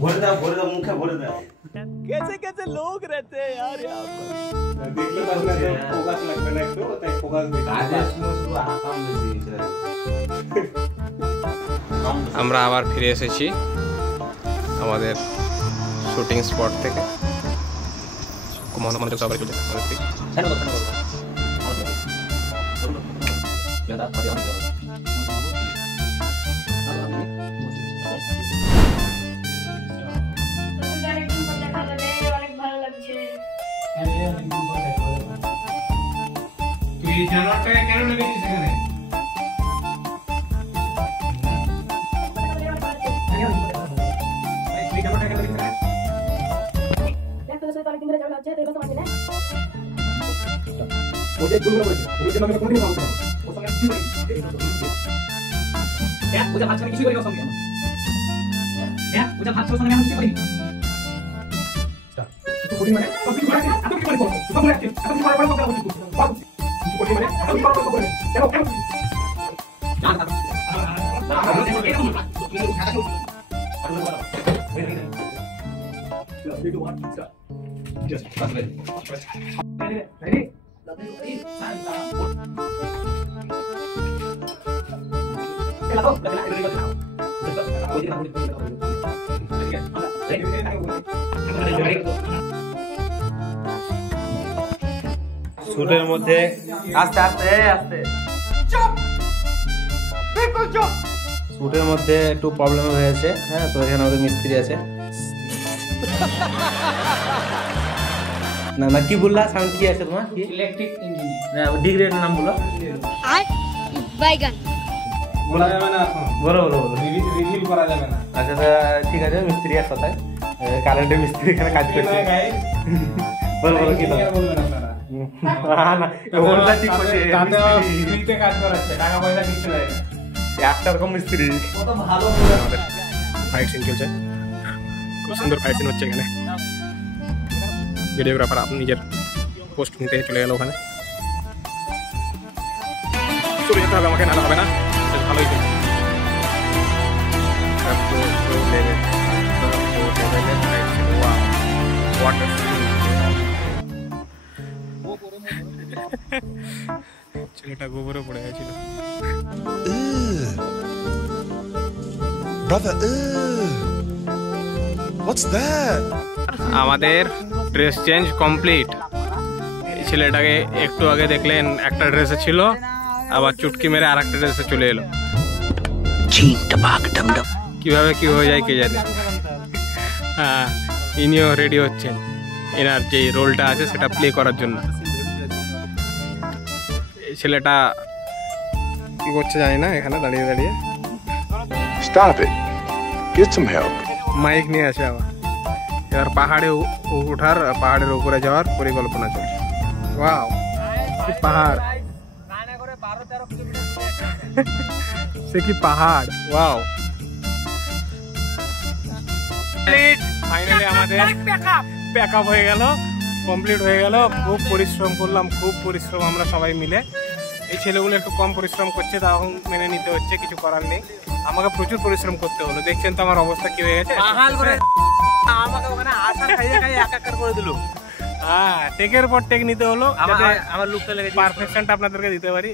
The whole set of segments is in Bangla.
भर दो मुखे भर दो। कैसे कैसे लोग रहते हैं यार यहाँ पर। देखिए बस ना फोकस लगবে না একটু তাই ফোকাস বেশি কাজে শুধু আকাম বেশি আমরা আবার ফিরে এসেছি আমাদের শুটিং স্পট থেকে। মনোযোগ সহকারে চলছে তুই জানোটা কেন লেগেছিস এখানে? मुझे गुरु बोले मुझे मैं कोई नहीं बोलता वो संग क्यों क्या मुझे बात करने किसी को नहीं समझ क्या मुझे बात करने हम किसी को नहीं तो कोई मैंने सब कुछ मारे आप कुछ बोलो सब बोले आप कुछ मारे बोलो बात कोई मैंने आप कुछ बोलो बोलो क्या क्या Just ready? শুটের মধ্যে আস্তে আস্তে আস্তে চুপ বিলকুল চুপ। শুটের মধ্যে একটু প্রবলেম হয়েছে। হ্যাঁ, তো এখানে আমাদের মিস্ত্রি আছে। না না কি বললা? সাউন্ড কি আছে তোমার? কি ইলেকট্রিক ইঞ্জিনিয়ার না ডিগ্রির নাম বলো। আর বাইগান বলা যাবে না এখন। বলো বলো বলো। রিভিল করা যাবে না। আচ্ছা ঠিক আছে, মিস্ত্রি আর কথায় কারেন্টের মিস্ত্রি এখানে কাজ করছে। বলো বলো কি বলবেন আপনারা? না ওটা ঠিক আছে, ফ্রিতে কাজ করাচ্ছে, টাকা পয়সা দিচ্ছে না। একটা রকম মিস্ত্রি। কত ভালো আমাদের ফাইট সিন চলছে, খুব সুন্দর ফাইট সিন হচ্ছে এখানে। ভিডিওগ্রাফার আপনি নিজের পোস্ট নিতে চলে গেল ওখানে। চলে যেতে হবে আমাকে, নাহলে হবে না। বেশ ভালোই চলছে। ছেলেটা গোবরে পড়ে গেছিল। Brother, what's that? আমাদের ড্রেস চেঞ্জ কমপ্লিট। এই ছেলেটাকে একটু আগে দেখলেন একটা ড্রেসে ছিল, আবার চুটকি মেরে আর একটা ড্রেসে চলে এলো। কিভাবে কি হয়ে যায় কে জানে। হ্যাঁ, ইনিও রেডি হচ্ছেন এনার যে রোলটা আছে সেটা প্লে করার জন্য। এই ছেলেটা কি করছে জানি না, এখানে দাঁড়িয়ে দাঁড়িয়ে Stop it. Get some help. Mike নিয়ে আছে আবার। এবার পাহাড়ে ওঠার, পাহাড়ের উপরে যাওয়ার পরিকল্পনা চলছে। ওয়াও, কি পাহাড়! সে কি পাহাড়! ওয়াও, ফাইনালি আমাদের প্যাক আপ হয়ে গেল, কমপ্লিট হয়ে গেল। খুব পরিশ্রম করলাম, খুব পরিশ্রম আমরা সবাই মিলে। এই ছেলেগুলো একটু কম পরিশ্রম করছে, তাও মেনে নিতে হচ্ছে, কিছু করার নেই। আমাকে প্রচুর পরিশ্রম করতে হলো। দেখছেন তো আমার অবস্থা কি হয়ে গেছে। আমাকে ওখানে আশা খাইয়ে খাইয়ে একাকার করে দিল। হ্যাঁ, টেকের পর টেক নিতে হলো, আমার লুকটা লেগেছে, পারফেকশনটা আপনাদেরকে দিতে পারি।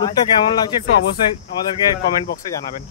লুকটা কেমন লাগছে একটু অবশ্যই আমাদেরকে কমেন্ট বক্সে জানাবেন।